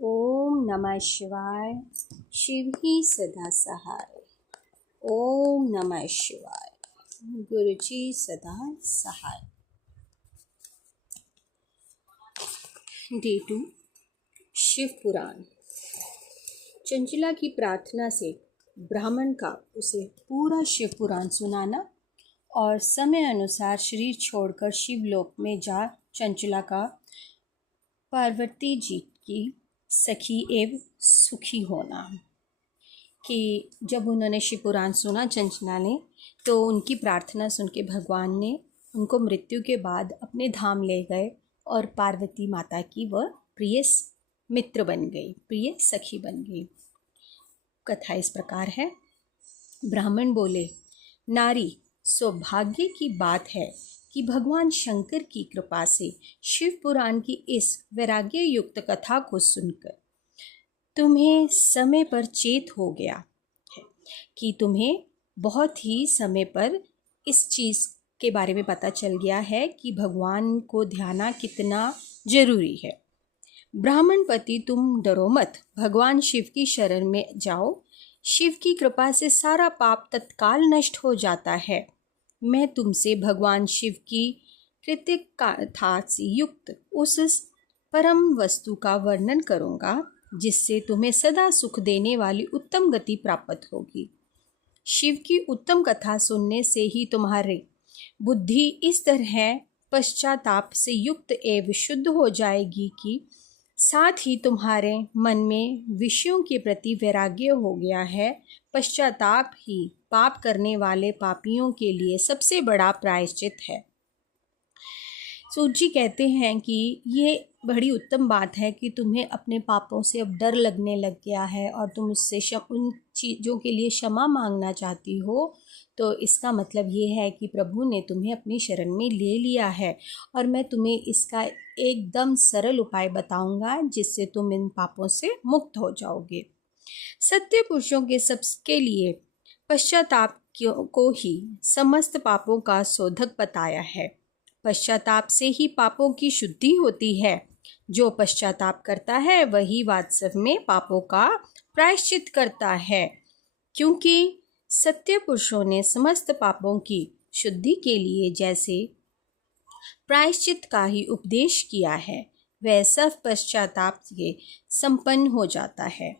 ओम नमः शिवाय। शिव ही सदा सहाय। ओम नमः शिवाय। गुरुजी सदा सहाय। डे 2 शिव पुराण। चंचला की प्रार्थना से ब्राह्मण का उसे पूरा शिव पुराण सुनाना और समय अनुसार शरीर छोड़कर शिवलोक में जा चंचला का पार्वती जी की सखी एवं सुखी होना। कि जब उन्होंने शिव पुराण सुना चंचला ने, तो उनकी प्रार्थना सुन के भगवान ने उनको मृत्यु के बाद अपने धाम ले गए और पार्वती माता की वह प्रिय मित्र बन गई, प्रिय सखी बन गई। कथा इस प्रकार है। ब्राह्मण बोले, नारी सौभाग्य की बात है कि भगवान शंकर की कृपा से शिव पुराण की इस वैराग्य युक्त कथा को सुनकर तुम्हें समय पर चेत हो गया है कि तुम्हें बहुत ही समय पर इस चीज़ के बारे में पता चल गया है कि भगवान को ध्याना कितना जरूरी है। ब्राह्मण पति, तुम डरो मत, भगवान शिव की शरण में जाओ। शिव की कृपा से सारा पाप तत्काल नष्ट हो जाता है। मैं तुमसे भगवान शिव की कृतिकथा से युक्त उस परम वस्तु का वर्णन करूंगा जिससे तुम्हें सदा सुख देने वाली उत्तम गति प्राप्त होगी। शिव की उत्तम कथा सुनने से ही तुम्हारी बुद्धि इस तरह पश्चाताप से युक्त एवं शुद्ध हो जाएगी कि साथ ही तुम्हारे मन में विषयों के प्रति वैराग्य हो गया है। पश्चाताप ही पाप करने वाले पापियों के लिए सबसे बड़ा प्रायश्चित है। सूत जी कहते हैं कि ये बड़ी उत्तम बात है कि तुम्हें अपने पापों से अब डर लगने लग गया है और तुम उससे उन चीज़ों के लिए क्षमा मांगना चाहती हो। तो इसका मतलब ये है कि प्रभु ने तुम्हें अपनी शरण में ले लिया है और मैं तुम्हें इसका एकदम सरल उपाय बताऊंगा जिससे तुम इन पापों से मुक्त हो जाओगे। सत्य पुरुषों के सबके लिए पश्चाताप को ही समस्त पापों का शोधक बताया है। पश्चाताप से ही पापों की शुद्धि होती है। जो पश्चाताप करता है वही वास्तव में पापों का प्रायश्चित करता है। क्योंकि सत्य पुरुषों ने समस्त पापों की शुद्धि के लिए जैसे प्रायश्चित का ही उपदेश किया है, वह सब पश्चाताप से संपन्न हो जाता है।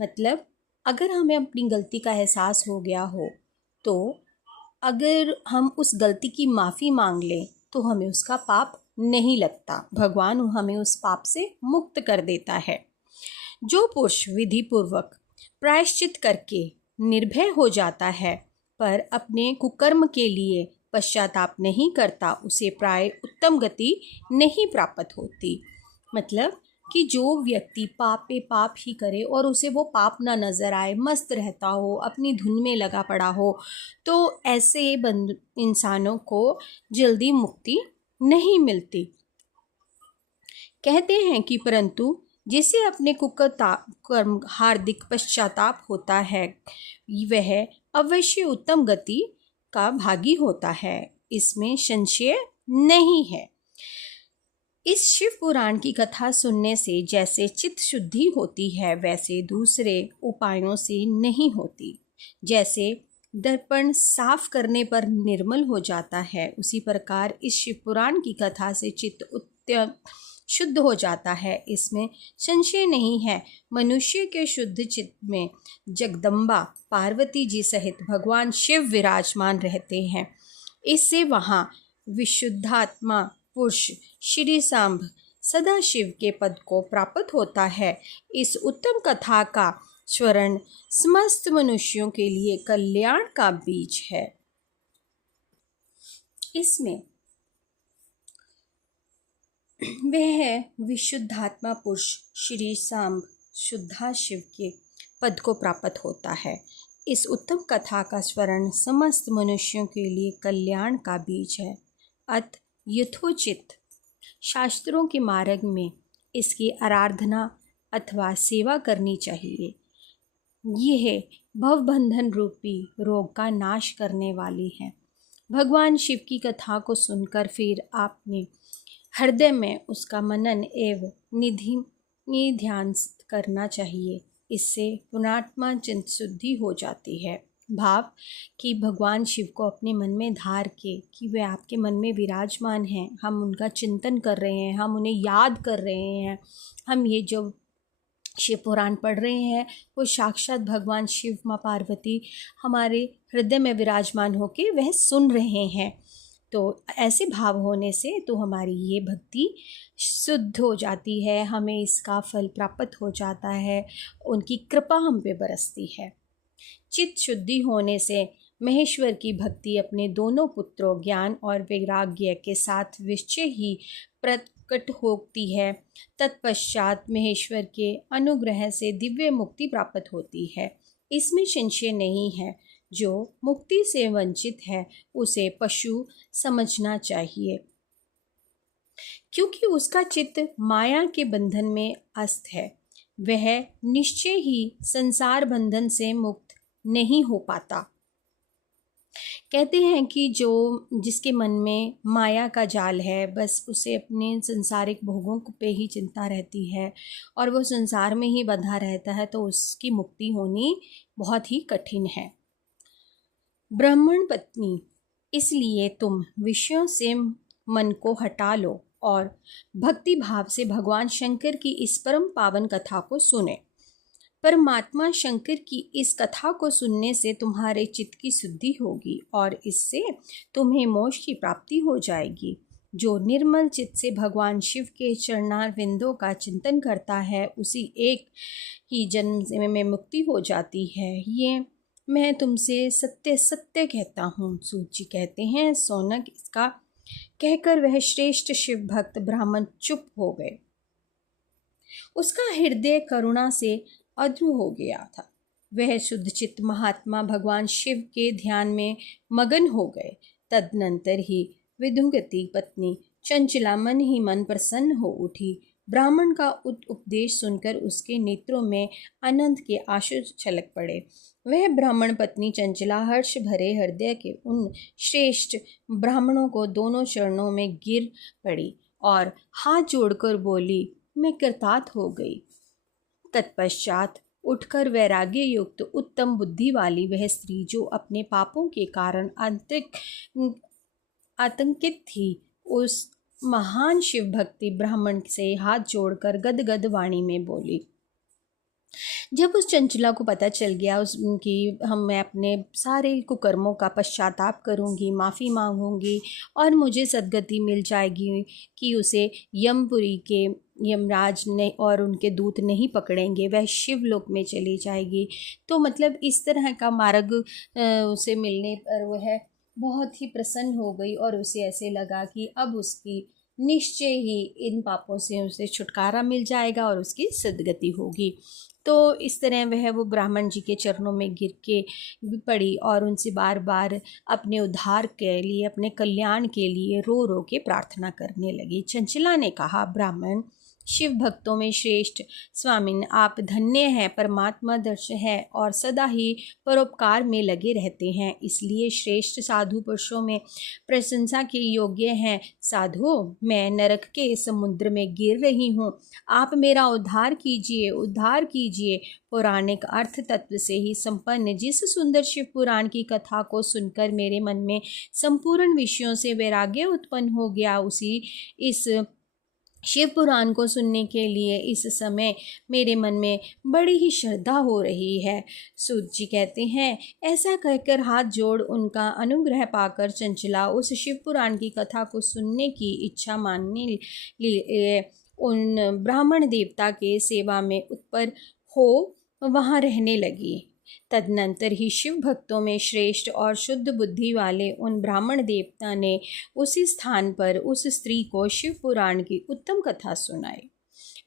मतलब अगर हमें अपनी गलती का एहसास हो गया हो तो अगर हम उस गलती की माफ़ी मांग लें तो हमें उसका पाप नहीं लगता, भगवान हमें उस पाप से मुक्त कर देता है। जो पुरुष विधि पूर्वक प्रायश्चित करके निर्भय हो जाता है पर अपने कुकर्म के लिए पश्चाताप नहीं करता, उसे प्राय उत्तम गति नहीं प्राप्त होती। मतलब कि जो व्यक्ति पाप पे पाप ही करे और उसे वो पाप ना नज़र आए, मस्त रहता हो, अपनी धुन में लगा पड़ा हो, तो ऐसे इंसानों को जल्दी मुक्ति नहीं मिलती। कहते हैं कि परंतु जिसे अपने कुकर्म हार्दिक पश्चाताप होता है वह अवश्य उत्तम गति का भागी होता है, इसमें संशय नहीं है। इस शिव पुराण की कथा सुनने से जैसे चित्त शुद्धि होती है वैसे दूसरे उपायों से नहीं होती। जैसे दर्पण साफ करने पर निर्मल हो जाता है, उसी प्रकार इस शिव पुराण की कथा से चित्त शुद्ध हो जाता है, इसमें संशय नहीं है। मनुष्य के शुद्ध चित्त में जगदम्बा पार्वती जी सहित भगवान शिव विराजमान रहते हैं। इससे वहाँ विशुद्धात्मा पुरुष श्री सांब सदा शिव के पद को प्राप्त होता है। इस उत्तम कथा का स्वर्ण समस्त मनुष्यों के लिए कल्याण का बीज है। इसमें वह विशुद्धात्मा पुरुष श्री सांब शुद्धा शिव के पद को प्राप्त होता है। इस उत्तम कथा का स्वर्ण समस्त मनुष्यों के लिए कल्याण का बीज है। अत यथोचित शास्त्रों के मार्ग में इसकी आराधना अथवा सेवा करनी चाहिए। यह भवबंधन रूपी रोग का नाश करने वाली है। भगवान शिव की कथा को सुनकर फिर आपने हृदय में उसका मनन एवं निधि ये ध्यान करना चाहिए। इससे पुण्यात्मा चित्त शुद्धि हो जाती है। भाव कि भगवान शिव को अपने मन में धार के कि वे आपके मन में विराजमान हैं, हम उनका चिंतन कर रहे हैं, हम उन्हें याद कर रहे हैं, हम ये जो शिव पुराण पढ़ रहे हैं वो साक्षात भगवान शिव माँ पार्वती हमारे हृदय में विराजमान होके वह सुन रहे हैं। तो ऐसे भाव होने से तो हमारी ये भक्ति शुद्ध हो जाती है, हमें इसका फल प्राप्त हो जाता है, उनकी कृपा हम पे बरसती है। चित्त शुद्धि होने से महेश्वर की भक्ति अपने दोनों पुत्रों ज्ञान और वैराग्य के साथ निश्चय ही प्रकट होती है। तत्पश्चात महेश्वर के अनुग्रह से दिव्य मुक्ति प्राप्त होती है। इसमें संशय नहीं है। जो मुक्ति से वंचित है उसे पशु समझना चाहिए, क्योंकि उसका चित्त माया के बंधन में अस्त है। वह निश्चय ही संसार बंधन से मुक्त नहीं हो पाता। कहते हैं कि जिसके मन में माया का जाल है, बस उसे अपने संसारिक भोगों पे ही चिंता रहती है और वो संसार में ही बंधा रहता है, तो उसकी मुक्ति होनी बहुत ही कठिन है। ब्राह्मण पत्नी, इसलिए तुम विषयों से मन को हटा लो और भक्ति भाव से भगवान शंकर की इस परम पावन कथा को सुने। परमात्मा शंकर की इस कथा को सुनने से तुम्हारे चित्त की शुद्धि होगी और इससे तुम्हें मोक्ष की प्राप्ति हो जाएगी। जो निर्मल चित्त से भगवान शिव के चरणारविंदों का चिंतन करता है उसी एक ही जन्म में मुक्ति हो जाती है। ये मैं तुमसे सत्य सत्य कहता हूँ। सूत जी कहते हैं, सोनक इसका कहकर वह श्रेष्ठ शिव भक्त ब्राह्मण चुप हो गए। उसका हृदय करुणा से अध्रु हो गया था। वह शुद्ध चित्त महात्मा भगवान शिव के ध्यान में मगन हो गए। तदनंतर ही विदुगति पत्नी चंचला मन ही मन प्रसन्न हो उठी। ब्राह्मण का उपदेश सुनकर उसके नेत्रों में आनंद के आंसू छलक पड़े। वह ब्राह्मण पत्नी चंचला हर्ष भरे हृदय के उन श्रेष्ठ ब्राह्मणों को दोनों चरणों में गिर पड़ी और हाथ जोड़कर बोली, मैं कृतार्थ हो गई। तत्पश्चात उठकर वैराग्य युक्त उत्तम बुद्धि वाली वह स्त्री, जो अपने पापों के कारण आतंकित थी, उस महान शिव भक्ति ब्राह्मण से हाथ जोड़कर गदगद वाणी में बोली। जब उस चंचला को पता चल गया मैं अपने सारे कुकर्मों का पश्चाताप करूंगी, माफ़ी मांगूंगी और मुझे सद्गति मिल जाएगी कि उसे यमपुरी के यमराज ने और उनके दूत नहीं पकड़ेंगे, वह शिवलोक में चली जाएगी। तो मतलब इस तरह का मार्ग उसे मिलने पर वह बहुत ही प्रसन्न हो गई और उसे ऐसे लगा कि अब उसकी निश्चय ही इन पापों से उसे छुटकारा मिल जाएगा और उसकी सद्गति होगी। तो इस तरह वह वो ब्राह्मण जी के चरणों में गिर के पड़ी और उनसे बार बार अपने उद्धार के लिए, अपने कल्याण के लिए रो रो के प्रार्थना करने लगी। चंचला ने कहा, ब्राह्मण शिव भक्तों में श्रेष्ठ स्वामिन, आप धन्य हैं, परमात्मा दर्श है और सदा ही परोपकार में लगे रहते हैं, इसलिए श्रेष्ठ साधु पुरुषों में प्रशंसा के योग्य हैं। साधु, मैं नरक के समुद्र में गिर रही हूँ, आप मेरा उद्धार कीजिए, उद्धार कीजिए। पौराणिक अर्थ तत्व से ही संपन्न जिस सुंदर शिव पुराण की कथा को सुनकर मेरे मन में संपूर्ण विषयों से वैराग्य उत्पन्न हो गया, उसी इस शिव पुराण को सुनने के लिए इस समय मेरे मन में बड़ी ही श्रद्धा हो रही है। सूत जी कहते हैं, ऐसा कहकर हाथ जोड़ उनका अनुग्रह पाकर चंचला उस शिव पुराण की कथा को सुनने की इच्छा मानने लिए उन ब्राह्मण देवता के सेवा में उत्पर हो वहाँ रहने लगी। तदनंतर ही शिव भक्तों में श्रेष्ठ और शुद्ध बुद्धि वाले उन ब्राह्मण देवता ने उसी स्थान पर उस स्त्री को शिव पुराण की उत्तम कथा सुनाई।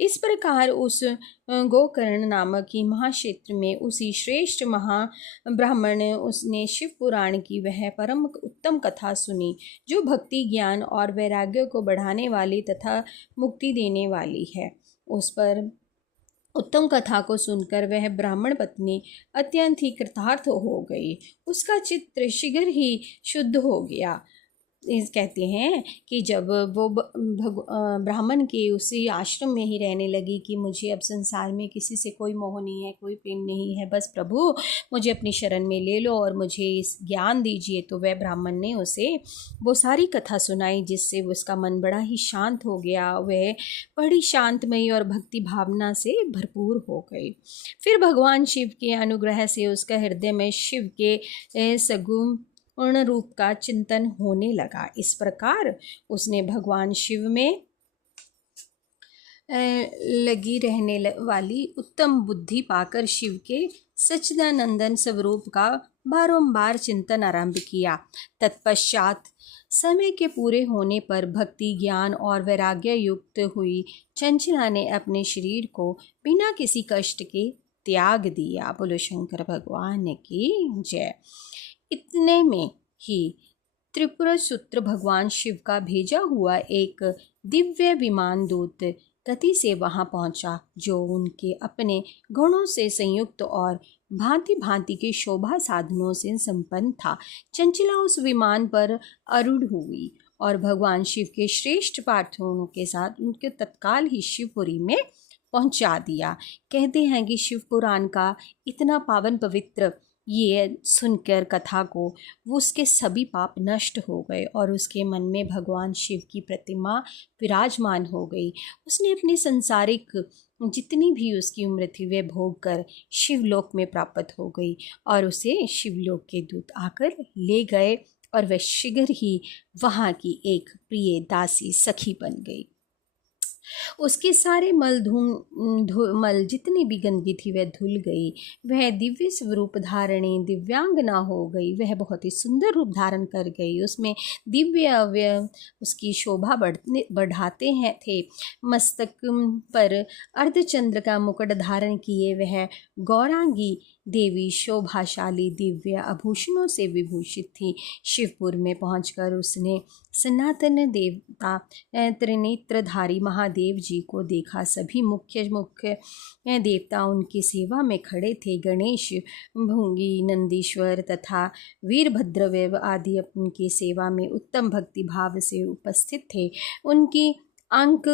इस प्रकार उस गोकर्ण नामक ही महाक्षेत्र में उसी श्रेष्ठ महाब्राह्मण ने उसने शिव पुराण की वह परम उत्तम कथा सुनी, जो भक्ति, ज्ञान और वैराग्य को बढ़ाने वाली तथा मुक्ति देने वाली है। उस पर उत्तम कथा को सुनकर वह ब्राह्मण पत्नी अत्यंत ही कृतार्थ हो गई। उसका चित्त शीघ्र ही शुद्ध हो गया। कहते हैं कि जब वो ब्राह्मण के उसी आश्रम में ही रहने लगी कि मुझे अब संसार में किसी से कोई मोह नहीं है, कोई प्रेम नहीं है, बस प्रभु मुझे अपनी शरण में ले लो और मुझे इस ज्ञान दीजिए, तो वह ब्राह्मण ने उसे वो सारी कथा सुनाई, जिससे उसका मन बड़ा ही शांत हो गया। वह बड़ी शांतमयी और भक्ति भावना से भरपूर हो गई। फिर भगवान शिव के अनुग्रह से उसका हृदय में शिव के सगुण पूर्ण रूप का चिंतन होने लगा। इस प्रकार उसने भगवान शिव में लगी रहने वाली उत्तम बुद्धि पाकर शिव के सच्चिदानंदन स्वरूप का बारंबार चिंतन आरंभ किया। तत्पश्चात समय के पूरे होने पर भक्ति, ज्ञान और वैराग्य युक्त हुई चंचला ने अपने शरीर को बिना किसी कष्ट के त्याग दिया। बोलो शंकर भगवान की जय। इतने में ही त्रिपुर सूत्र भगवान शिव का भेजा हुआ एक दिव्य विमान दूत गति से वहां पहुंचा, जो उनके अपने गुणों से संयुक्त और भांति भांति के शोभा साधनों से संपन्न था। चंचला उस विमान पर आरूढ़ हुई और भगवान शिव के श्रेष्ठ पार्थों के साथ उनके तत्काल ही शिवपुरी में पहुंचा दिया। कहते हैं कि शिव पुराण का इतना पावन पवित्र ये सुनकर कथा को उसके सभी पाप नष्ट हो गए और उसके मन में भगवान शिव की प्रतिमा विराजमान हो गई। उसने अपनी संसारिक जितनी भी उसकी उम्र थी वे भोग कर शिवलोक में प्राप्त हो गई और उसे शिवलोक के दूत आकर ले गए और वह शीघ्र ही वहाँ की एक प्रिय दासी सखी बन गई। उसके सारे मल जितनी भी गंदगी थी वह धुल गई। वह दिव्य स्वरूप धारणी दिव्यांगना हो गई। वह बहुत ही सुंदर रूप धारण कर गई। उसमें दिव्य अवयव उसकी शोभा बढ़ाते हैं थे। मस्तक पर अर्धचंद्र का मुकुट धारण किए वह गौरांगी देवी शोभाशाली दिव्य आभूषणों से विभूषित थी। शिवपुर में पहुंचकर उसने सनातन देवता त्रिनेत्रधारी महादेव जी को देखा। सभी मुख्य देवता उनकी सेवा में खड़े थे। गणेश, भृंगी, नंदीश्वर तथा वीरभद्रदेव आदि उनकी सेवा में उत्तम भक्ति भाव से उपस्थित थे। उनकी अंक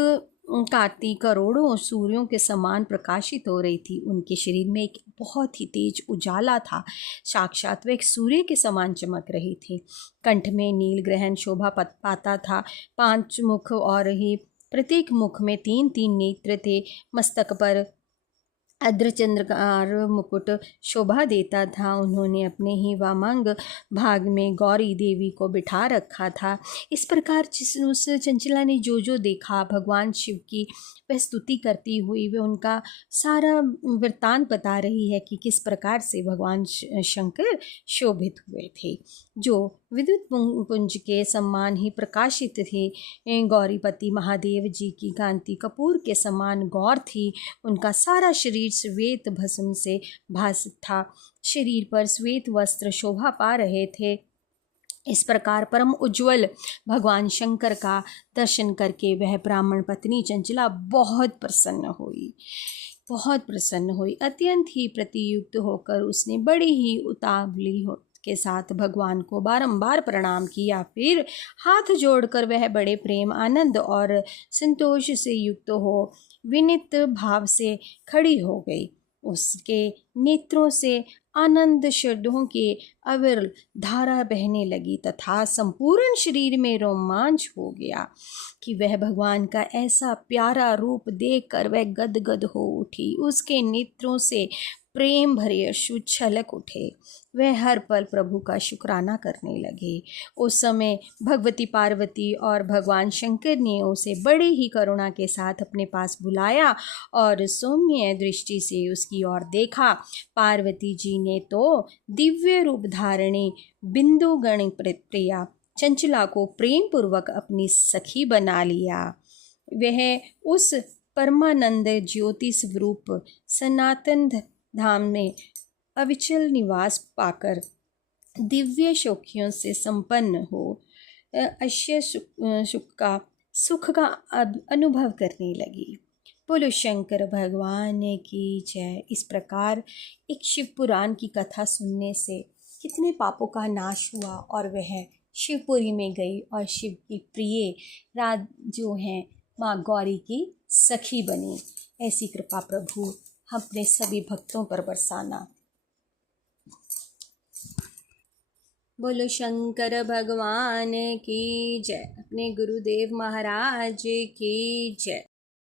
कांति करोड़ों सूर्यों के समान प्रकाशित हो रही थी। उनके शरीर में एक बहुत ही तेज उजाला था। साक्षात वे एक सूर्य के समान चमक रही थी। कंठ में नील ग्रहण शोभा पाता था। 5 मुख और ही प्रत्येक मुख में 3-3 नेत्र थे। मस्तक पर अर्धचंद्राकार मुकुट शोभा देता था। उन्होंने अपने ही वामांग भाग में गौरी देवी को बिठा रखा था। इस प्रकार उस चंचला ने जो जो देखा भगवान शिव की वह स्तुति करती हुई वे उनका सारा वृत्तांत बता रही है कि किस प्रकार से भगवान शंकर शोभित हुए थे, जो विद्युत पुंज के समान ही प्रकाशित थे। गौरीपति महादेव जी की कांति कपूर के समान गौर थी। उनका सारा शरीर श्वेत भस्म से भासित था। शरीर पर श्वेत वस्त्र शोभा पा रहे थे। इस प्रकार परम उज्ज्वल भगवान शंकर का दर्शन करके वह ब्राह्मण पत्नी चंचला बहुत प्रसन्न हुई। अत्यंत ही प्रतियुक्त होकर उसने बड़ी ही उतावली के साथ भगवान को बारंबार प्रणाम किया। फिर हाथ जोड़कर वह बड़े प्रेम, आनंद और संतोष से युक्त हो विनीत भाव से खड़ी हो गई। उसके नेत्रों से आनंद शब्दों के अविरल धारा बहने लगी तथा संपूर्ण शरीर में रोमांच हो गया कि वह भगवान का ऐसा प्यारा रूप देखकर वह गदगद हो उठी। उसके नेत्रों से प्रेम भरे अश्रु छलक उठे। वह हर पल प्रभु का शुक्राना करने लगे। उस समय भगवती पार्वती और भगवान शंकर ने उसे बड़े ही करुणा के साथ अपने पास बुलाया और सौम्य दृष्टि से उसकी ओर देखा। पार्वती जी ने तो दिव्य रूप धारणी बिंदु गण प्रिया चंचला को प्रेम पूर्वक अपनी सखी बना लिया। वह उस परमानंद ज्योति स्वरूप सनातन धाम में अविचल निवास पाकर दिव्य शोखियों से संपन्न हो अश्य सुख का अनुभव करने लगी। बोलो शंकर भगवान की जय। इस प्रकार एक शिव पुराण की कथा सुनने से कितने पापों का नाश हुआ और वह शिवपुरी में गई और शिव की प्रिय रात जो हैं माँ गौरी की सखी बनी। ऐसी कृपा प्रभु अपने सभी भक्तों पर बरसाना। बोलो शंकर भगवान की जय। अपने गुरुदेव महाराज की जय।